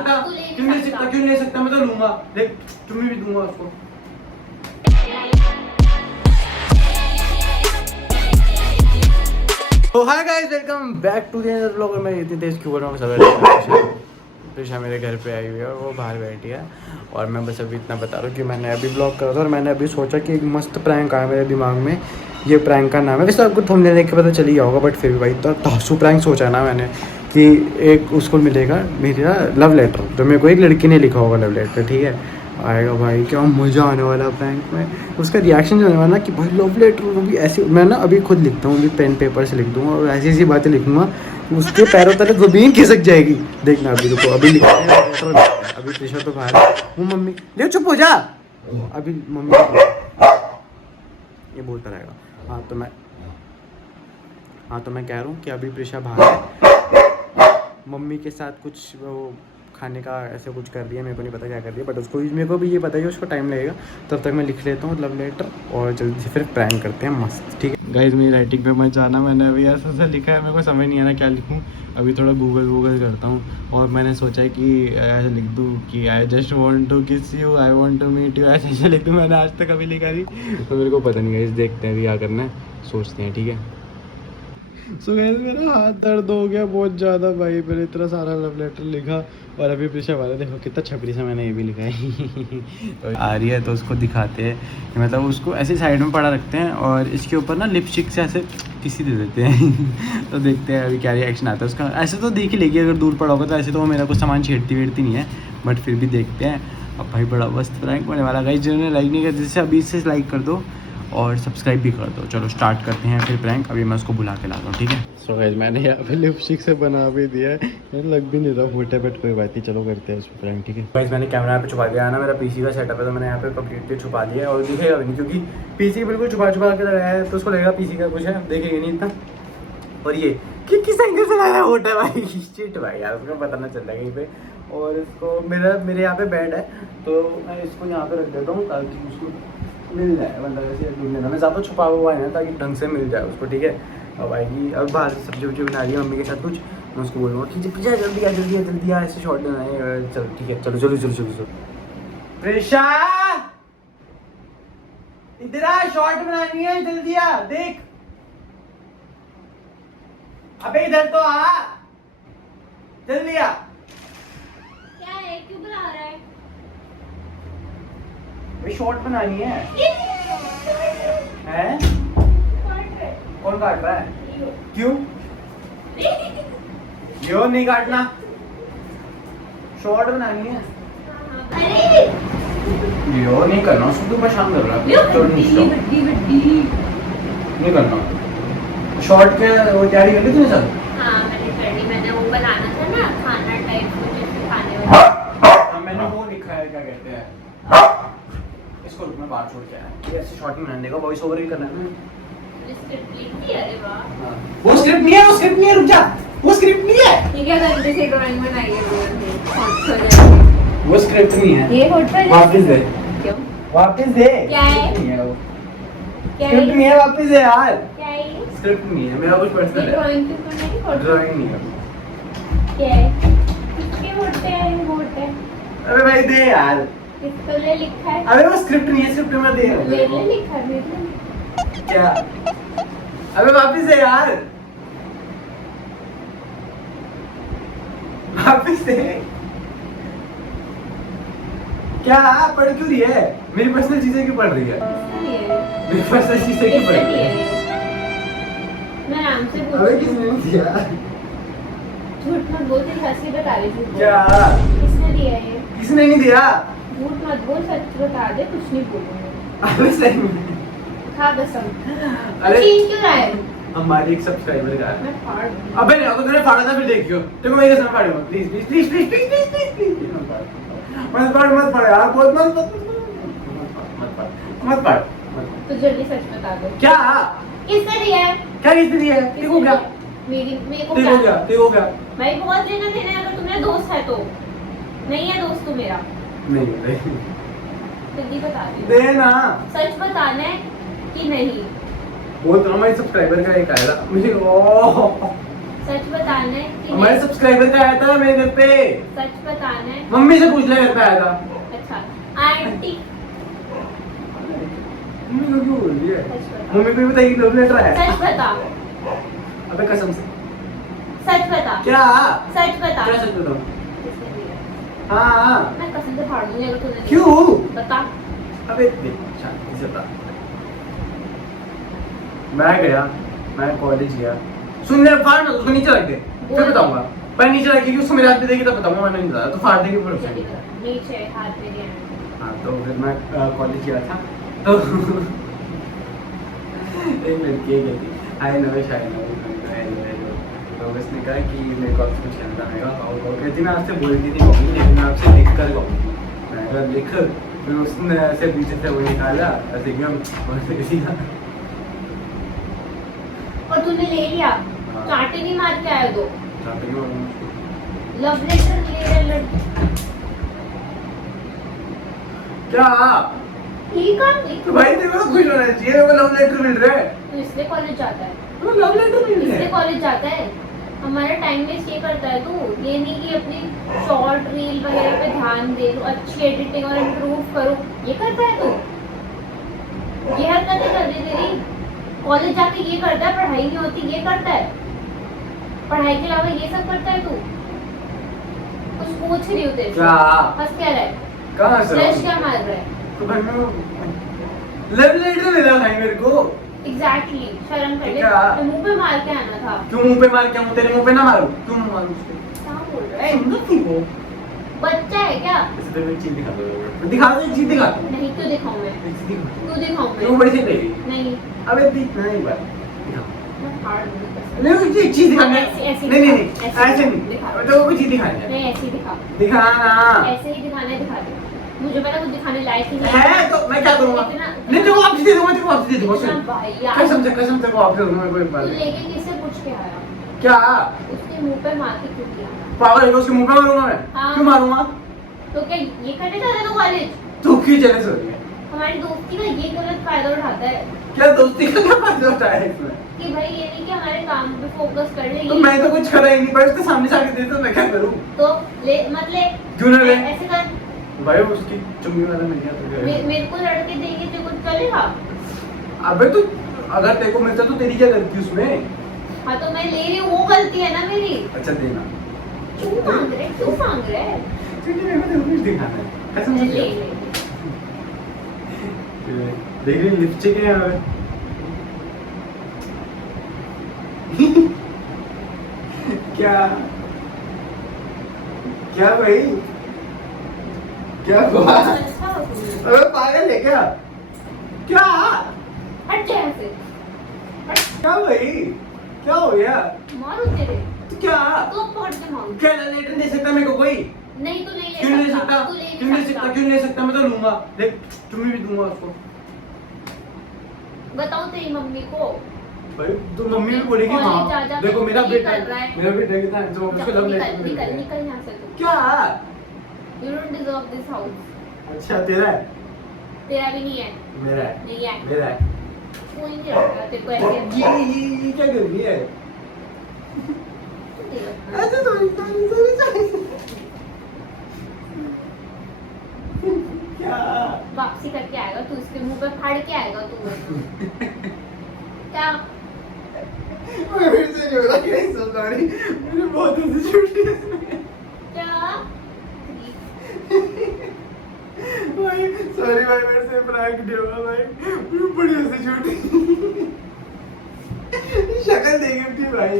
सकता? क्यों नहीं सकता? क्यों नहीं सकता? मैं तो लूंगा, देख तुम्हें भी दूंगा उसको। तो hi guys, welcome back to the another vlog. मैं इतनी तेज क्यों बोल रहा हूँ? सब प्रिशा मेरे घर पे आई हुई है और वो बाहर बैठी है और मैं बस अभी इतना बता रहा हूँ कि मैंने अभी ब्लॉग करा था और मैंने अभी सोचा कि एक मस्त प्रैंक आया मेरे दिमाग में। ये प्रैंक का नाम है, वैसे आपको थंबनेल देख के पता चल ही गया होगा, बट फिर भी भाई तो धांसू प्रैंक सोचा है ना मैंने कि एक उसको मिलेगा मेरा लव लेटर, जो मेरे को एक लड़की ने लिखा होगा लव लेटर, ठीक है। आएगा भाई, क्या मज़ा आने वाला प्रैंक में। उसका रिएक्शन जो होने वाला कि भाई लव लेटर, वो भी ऐसे मैं ना अभी खुद लिखता हूँ, अभी पेन पेपर से लिख दूँगा और ऐसी ऐसी बातें लिखूँगा उसके पैरों तले ज़मीन खिसक जाएगी। देखना अभी, रुको अभी लिखते हैं। अभी प्रेशर तो बाहर है, वो मम्मी ले चुप हो जा, अभी मम्मी ये बोलता रहेगा। हाँ तो मैं कह रहा हूँ कि अभी प्रेशर बाहर है, मम्मी के साथ कुछ वो खाने का ऐसे कुछ कर दिया, मेरे को नहीं पता क्या कर दिया, बट उसको मेरे को भी ये पता है कि उसको टाइम लगेगा। तब तक मैं लिख लेता हूँ लव लेटर और जल्दी से फिर प्रैंक करते हैं मस्त, ठीक है। गाइस मेरी राइटिंग पे मत जाना, मैंने अभी ऐसा लिखा है, मेरे को समझ नहीं आ रहा क्या लिखूँ। अभी थोड़ा गूगल करता हूँ और मैंने सोचा है कि ऐसे लिख दूँ कि I just want to kiss you, I want to meet you, ऐसे लिख दूँ। मैंने आज तक अभी लिखा नहीं तो मेरे को पता नहीं है, देखते हैं क्या करना है, सोचते हैं, ठीक है। सो गाइस मेरा हाथ दर्द हो गया बहुत ज़्यादा भाई, मैंने इतना सारा लव लेटर लिखा और अभी पीछे वाला देखो कितना छपरी से मैंने ये भी लिखा है। तो आ रही है तो उसको दिखाते हैं, मतलब उसको ऐसे साइड में पड़ा रखते हैं और इसके ऊपर ना लिपस्टिक से ऐसे किसी दे देते हैं। तो देखते हैं अभी क्या रिएक्शन आता है उसका। ऐसे तो देख ही लेगी अगर दूर पड़ा होगा तो, ऐसे तो वो मेरा कुछ सामान छेड़ती वेड़ती नहीं है, बट फिर भी देखते हैं। अब भाई बड़ा मस्त प्रैंक होने वाला। गाइस जिन्होंने लाइक नहीं किया जैसे अभी इससे लाइक कर दो और सब्सक्राइब भी कर दो। चलो स्टार्ट करते हैं फिर प्रैंक। अभी मैं उसको बुला के लाता हूँ, ठीक है। सो गाइस मैंने यहाँ पे लिपस्टिक से बना भी दिया है, लग भी नहीं रहा फूटे, बट कोई बात नहीं, चलो करते हैं उस पर प्रैंक, ठीक है। गाइस मैंने कैमरा यहाँ पे छुपा दिया है ना, मेरा पीसी का सेटअप है तो मैंने यहाँ पे कंप्लीटली छुपा दिया है और दिखेगा भी नहीं, क्योंकि पीसी बिल्कुल छुपा के लगाया है तो उसको लगेगा पीसी का कुछ है, देखेगा नहीं इतना। और ये कि किस एंगल से लगाया होता है भाई, शिट भाई यार, उसको पता ना चल रहा है कहीं पे। और इसको मेरे यहाँ पे बेड है तो मैं इसको यहाँ पे रख देता हूँ ताकि उसको मिल जाए, मतलब ऐसे ढूंढने मैं ज़्यादा छुपा हुआ है ना ताकि ढंग से मिल जाए उसको, ठीक है। अब आएगी, अब बाहर से सब्जी वब्जी बना रही है मम्मी के साथ कुछ, मैं उसको बोलूँगा ठीक है प्रिया जल्दी आ ऐसे शॉर्ट लेना है, चलो ठीक है, चलो। प्रिशा इधर आ, शॉर्ट बनानी है, जल्दी आ, देख अबे इधर तो आ, जल्दी आ। क्या है, क्यों बुला रहा है? भाई शॉर्ट बनानी है। हैं? कौन काट रहा है? क्यों? यो नहीं काटना, शॉर्ट बनानी है। अरे यो नहीं करना, शुद्ध परेशान कर रहा है, नहीं करना। शॉर्ट के वो तैयारी कर ली तूने सब? हाँ मैंने कर ली, मैंने वो बनाना था ना खाना टाइप कुछ ऐसे खाने वाला। मैंने वो लिखा है, क्या कहते हैं इसको, रुक मैं बाहर छोड़ के आया, ये ऐसे शॉर्ट में बनाने का वॉइस ओवर ही करना है ना। स्क्रिप्ट लिख दी? अरे वाह। वो स्क्रिप्ट नहीं है, रुक जा, वो स्क्रिप्ट नहीं है। ये क्या गंदे से ड्राइंग बनाई है बोल, वो स्क्रिप्ट नहीं है, ये फोटो वापस दे, क्यों? वापस दे। क्या है? नहीं है वो, क्या स्क्रिप्ट नहीं है, वापस दे यार। क्या है ये? स्क्रिप्ट नहीं है, मेरा कुछ पर्सनल है, ड्राइंग तो नहीं, फोटो ड्राइंग नहीं है। क्या है? किसके फोटो है? ये फोटो है, अबे भाई दे यार। किसके लिए लिखा है? अबे वो स्क्रिप्ट नहीं है, स्क्रिप्ट में दे मेरे लिए लिखा है, मेरे लिए। क्या? अबे वापस दे यार, वापस दे। क्या पढ़ क्यों रही है? मेरी पर्सनल चीजें क्यों पढ़ रही है? मेरी पर्सनल चीजें क्यों पढ़ रही है? मैं नाम से अबे किसने दिया? झूठ मत बोल, तेरी हंसी बता रही थी। क्या? किसने दिया ये? किसने नहीं दिया? झूठ मत बोल, सच बता दे, कुछ नहीं बोलूंगा। अबे सही में। खा कसम। अरे छीन क्यों रहा है? हमारी एक सब्सक्राइबर का है। मैं फाड़ दूंगी। अबे नहीं, अगर तूने फाड़ा था फिर देखियो, तेरे को मेरे साथ फाड़ूंगा, प्लीज मत फाड़ यार, बहुत मत फाड़। तो जल्दी सच बता दो। क्या? किसने दिया है? क्या किसने दिया है? किसने देखो क्या? दिया? मेरे को देखो क्या? देखो क्या? भाई बहुत लेना देना है, अगर तुम्हारा दोस्त है तो। नहीं है दोस्त तू मेरा। नहीं जल्दी बता दे। देना। सच बताना है कि नहीं? वो तो हमारे सब्सक्राइबर का एक आएगा मुझे, ओह सच बताना है कि हमारे नहीं? सब्सक्राइबर का आया था मेरे घर पे। सच बताना है। मम्मी से पूछ ले, घर पे आया था। अच्छा आंटी मम्मी को क्यों बोल रही है? सच बता। मम्मी को भी बताइए लव लेटर है। सच बता। अबे कसम से। सच बता। क्या? सच बता। क्या सच बताऊं? किसने दिया? हाँ। मैं कसम से फाड़ दूंगी अगर तूने दिया। क्यों? बता। अबे देख शांति से बता। मैं कॉलेज गया। सुन ले, फाड़ मत, उसको नीचे रख दे, फिर बताऊंगा। पर नीचे रखेगी, उसको मेरे हाथ पे देगी तब बताऊंगा, मैंने नहीं बताया। तो फाड़ देगी फिर उसे। नीचे हाथ में दिया। हाँ तो फिर मैं कॉलेज गया था तो एक लड़की है कहती हाय नवेश हेलो। तो उसने कहा कि मेरे को आपसे कुछ कहना था। और कहती मैं आपसे बोलती थी मम्मी, लेकिन मैं आपसे लिख कर कहूँगी। मैं कहा लिख। फिर उसने ऐसे पीछे से वो निकाला ऐसे एकदम और तूने ले लिया। हाँ। चाटे नहीं मार के आया तो। चाहते क्यों? लव लेटर ले लड़की। क्या? ठीक है तो भाई तेरे को तो खुश होना चाहिए, मेरे को लव लेटर मिल रहा है। तो इसलिए कॉलेज जाता है। तो लव लेटर मिल रहा इसलिए है। कॉलेज जाता है। हमारा टाइम वेस्ट ये करता है तू। ये नहीं कि अपनी शॉर्ट रील वगैरह पे ध्यान दे लो, अच्छी एडिटिंग और इम्प्रूव करो, ये करता है तू। ये हरकतें कर रही तेरी। कॉलेज जाके ये करता है, पढ़ाई नहीं होती ये करता है। पढ़ाई के अलावा ये सब करता है तू। कुछ पूछ रही हूँ तेरे से। क्या? हंस क्या रहा है? कहाँ से? फ्लैश क्या मार रहा है? तो भाई मैं लव लेटर मिला भाई मेरे को। एग्जैक्टली शर्म कर ले। क्या? तो मुंह पे मार के आना था। क्यों मुंह पे मार के आऊं? तेरे मुंह पे ना मारूं? क्यों मारूं उसको? क्या बोल रहा है? सुंदर थी वो। बच्चा है क्या? इसे तो मैं चीज दिखा दो। दिखा दो, एक चीज दिखा दो। नहीं क्यों दिखाऊं मैं? एक चीज दिखा दो। क्यों दिखाऊं क्यों मैं? बड़ी सी तेरी? नहीं अबे दिख नहीं बात। दिखा। मैं फाड़ दूंगी कसम। नहीं एक चीज दिखानी है। ऐसे नहीं नहीं दिखा, नहीं ऐसे नहीं। दिखा। तो कोई चीज दिखानी है। नहीं ऐसे ही दिखा। दिखा ना। ऐसे ही दिखाना है, दिखा दे। मुझे पता कुछ दिखाने लायक ही नहीं है तो मैं क्या करूंगा? इतना- नहीं तेरे को वापस दे दूंगा, तेरे को वापस दे दूंगा। इतना सुन। वाहियात। कसम से तेरे को वापस दे दूंगा, कोई तू बात नहीं। लेके किससे पूछ के आया? क्या? उसके मुंह पे मार के क्यों किया? पागल है, उसके मुंह पे मारूंगा मैं? हाँ। क्यों मारूंगा? तो क्या ये करने जा रहे तो कॉलेज? तू क्यों जेलस हो रही है? हमारी दोस्ती का ये गलत फायदा उठाता है क्या दोस्ती का क्या फायदा होता है इसमें? कि भाई ये नहीं कि हमारे काम पे फोकस कर ले। तो मैं तो कुछ करा ही नहीं, पर उसके सामने से आके दे तो मैं क्या करूं? तो ले मत ले। क्यों ना ले? ऐसे कर। भाई उसकी चुम्मी वाला मिल गया तो क्या है? मेरे को लड़के देंगे तो कुछ चलेगा? अबे तो अगर तेरे को मिलता तो तेरी क्या गलती उसमें? हाँ तो मैं ले रही हूँ, वो गलती है ना मेरी। अच्छा देना। क्यों मांग रहे? क्यों मांग रहे? क्योंकि मेरे को तेरे को कुछ दिखाना है। कसम से ले दिखा। ले। देख रही लिपस्टिक है यहाँ पे। क्या? क्या भाई? क्या हुआ? अच्छा हो तुम। अबे पागल है क्या? क्या? हट जा यहाँ से। क्या भाई? क्या हो गया? मारो तेरे। तो क्या? तो पकड़ के मांग। क्या लेटर दे सकता मेरे को कोई? नहीं तू नहीं ले क्यों नहीं ले सकता? तू ले क्यों नहीं ले सकता? क्यों नहीं ले सकता? मैं तो लूंगा। देख तुम्हें भी दूंगा उसको। बताओ तेरी मम्मी को। भाई तो मम्मी भी बोलेगी कॉलेज हाँ जा जा देखो के मेरा यही बेटा कर रहा है। मेरा बेटा कितना है, तो उसको लव लेटर निकल मिल निकल गया। निकल यहाँ से तू। क्या? You don't deserve this house. अच्छा तेरा है? तेरा भी नहीं है। मेरा है। नहीं है। मेरा है। कोई नहीं रखता तेरे को ऐसे। ये क्या कर रही है? ऐसे तो क्या? वापसी करके आएगा तू, इसके मुंह पे फाड़ के आएगा तू। क्या? मैं फिर से नहीं हो रहा, नहीं सुन पा रही, मुझे बहुत हंसी छूटी है इसमें। क्या? भाई सॉरी भाई, मेरे से प्रैंक नहीं हुआ भाई, मुझे बड़ी हंसी छूटी। शक्ल देख थी भाई,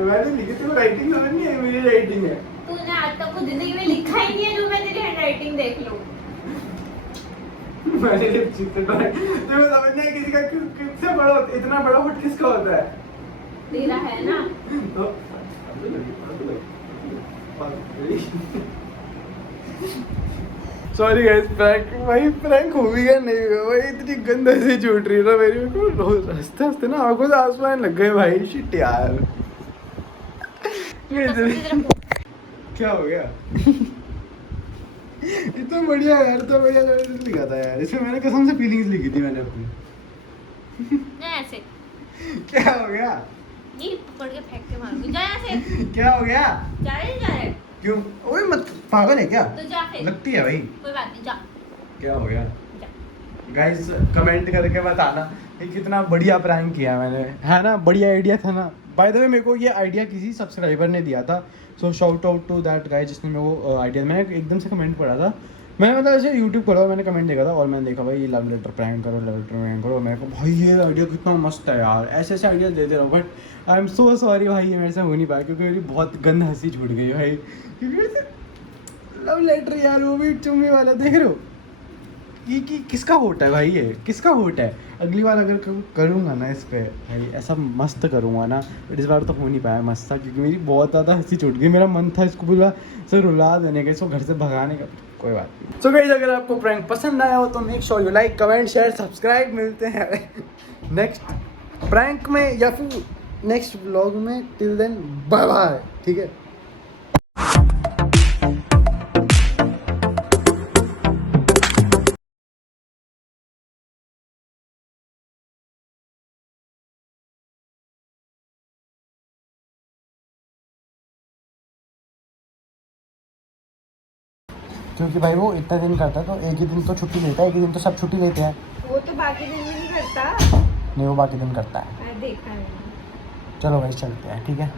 मैंने लिखी थी, राइटिंग समझ नहीं आई, मेरी राइटिंग है। तूने आज तक कुछ जिंदगी में लिखा ही नहीं है जो मैं तेरी हैंडराइटिंग देख लूं। मैंने लिपस्टिक से तो समझ नहीं आया किसी का किससे बड़ा होता है, इतना बड़ा होठ किसका होता है? तेरा है ना। तो सॉरी गाइस, प्रैंक भाई प्रैंक हो भी गया नहीं हुआ भाई, इतनी गंदे से छूट रही है ना मेरी को, रोज हंसते हंसते ना आंखों से आंसू आने लग गए भाई। शिट यार क्या हो गया? इतना बढ़िया यार, इतना बढ़िया लिखा था यार, इसमें मैंने कसम से फीलिंग्स लिखी थी मैंने अपनी। ऐसे। क्या हो गया? ये पकड़ के फेंक के मारूंगी, जा यहाँ से। क्या हो गया? जा रहे जा रहे क्यों? ओए मत, पागल है क्या? तो जा फिर, लगती है भाई। कोई बात नहीं, जा क्या हो गया? जा। गाइस कमेंट करके बताना कि कितना बढ़िया प्रैंक किया मैंने, है ना? बढ़िया आइडिया था ना? बाय द वे मेरे को ये आइडिया किसी सब्सक्राइबर ने दिया था, so shout out to that guy जिसने मेरे को आइडिया, मैंने एकदम से कमेंट पढ़ा था, मैंने मतलब ऐसे यूट्यूब खोला, मैंने कमेंट देखा था और मैंने देखा भाई ये लव लेटर प्रैंक करो, लव लेटर प्रैंक करो। मेरे को भाई ये आइडिया कितना मस्त है यार, ऐसे ऐसे आइडिया देते रहो। But I am so sorry भाई, ये मेरे से हो नहीं पाया क्योंकि मेरी बहुत गंद हंसी छूट गई भाई, क्योंकि लव लेटर यार वो भी चुम्मी वाला, देख रहे हो कि किसका होट है भाई, ये किसका होट है? अगली बार अगर करूँगा ना इस पे भाई ऐसा मस्त करूँगा ना, बट इस बार तो हो नहीं पाया मस्त था क्योंकि मेरी बहुत ज़्यादा हंसी छूट गई। मेरा मन था इसको पूरा से रुला देने का, इसको घर से भगाने का, कोई बात नहीं। सो गाइस अगर आपको प्रैंक पसंद आया हो तो make sure you like, comment, share, subscribe. मिलते हैं नेक्स्ट प्रैंक में या फिर नेक्स्ट व्लॉग में। टिल देन बाय बाय, ठीक है? क्योंकि भाई वो इतना दिन करता है तो एक ही दिन तो छुट्टी लेता है, एक ही दिन तो सब छुट्टी लेते हैं। वो तो बाकी दिन में नहीं करता। नहीं वो बाकी दिन करता है। देखा है। चलो भाई चलते हैं, ठीक है?